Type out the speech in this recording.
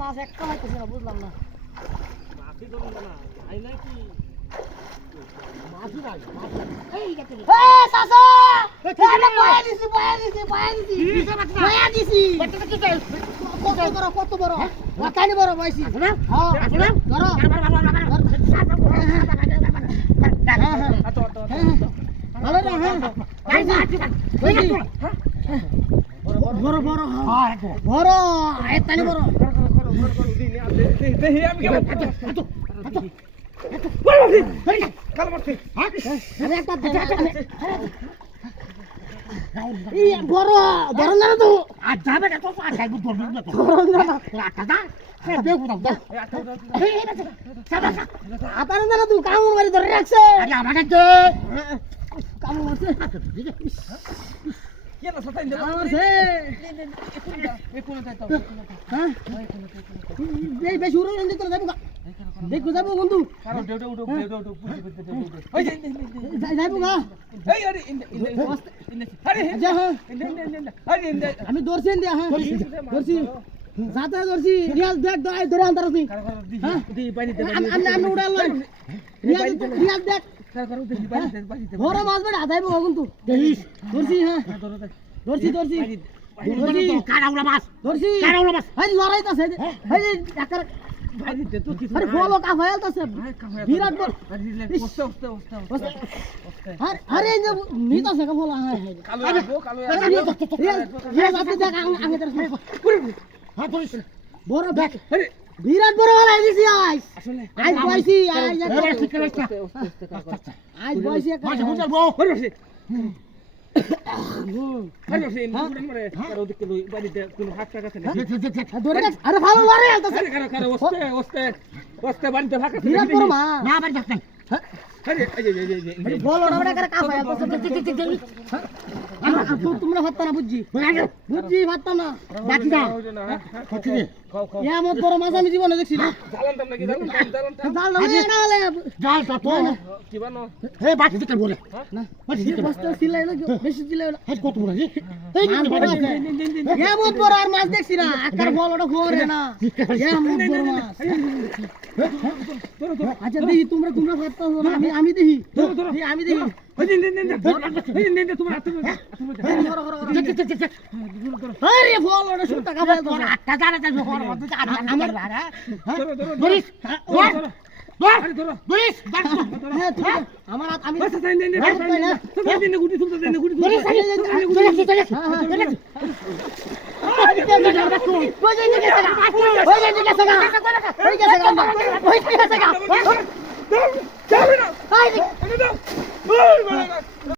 মাছ একটা হইতেছে না, বুঝলাম না। মাছি ধরুন না আই নাকি মাছি নাই এই গেছে রে। এই চাচা, এটা বয়া দিছি কত বড় মাথানি বড় বয়সী। হ্যাঁ ধরো ভালো রে। বড় বড় বড় এতানি বড়। বড় বড় না তো আজ যাবে না তো আজ যাইব ধরবে না তো আটা দেখো দাও আটা না তুই কামড় মারি ধরে রাখছে। আরে আমাকে দে কামড় মারছে কি না সতাই দে মারছে এ কোন তাই তো হ্যাঁ এই বেশি উড়ে এনে তো যাবো দেখো যাবো বন্ধু। কারণ দেউটা উঠো পুরি করতে দে ওই যাইবো গা। এই আরে ইন্দে আরে যা হ্যাঁ আরে ইন্দে আমি দর্শি ইন্দে হ্যাঁ দর্শি যাতা দর্শি রিয়াজ দেখ ধরে আনতার তুই হ্যাঁ দি পানি দে আমি উড়াল রিয়াজ দেখ বড় মাছ বেড়া যাইবো কিন্তু দেখিস দর্শি হ্যাঁ দর্শি কারাউলা মাছ দর্শি এই লড়াইতাছে এই ডাক্তার ভাই দে তো কি আরে বলো কা হয়ালতাছে বিরাট বড় ওস্তে আরে নিতাছে কা বলা হ্যাঁ কালো রিয়াজ আপনি দেখ আগে তোর হ্যাঁ করিস বড় দেখ আরে বিরাট বড় হলাই দিছি আসলে আজ বয়সী ঠিক আছে আজ বয়সী একটা বুঝাল বউ বসে বসে পুরান মারে কারো দিকে লই বাড়িতে কোনো হাত টাকা আছে না ধরে দেখ আরে ভালো লড়াই আলতাছে কারো ওস্তে বাড়িতে ফাঁকা আছে বিরাট বড় মা না বাড়ি যাচ্ছেন আরে এই বলো না বড় করে কা হয়ালতাছে তোমরা ভাবতা না বুঝছি ভাবতা না বাকি দাও কচ্ছি দে খাও এমন বড় মাছ আমি জীবনে দেখছি না জালান নাকি জালান জাল না নালে জালটা তো কি বানো হে বাকি দিকে বলে না বস্তা সিলাই না বেশি সিলাই না হাত কত বড় এই এমন বড় আর মাছ দেখছি না আকার বলটা ঘোরে না এমন বড় মাছ আচ্ছা দেখি তোমরা ভাবতা না আমি দেখি আমি দেখি ওই দিন তোমার হাত আরে বলটা শুট টাকা পায় তো আটটা জানা যাবে আমার ধরিস ধরিস হ্যাঁ তুমি আমার আমি বাস সাইন দেন গুটি তুলতে দেন গুটি তুলতে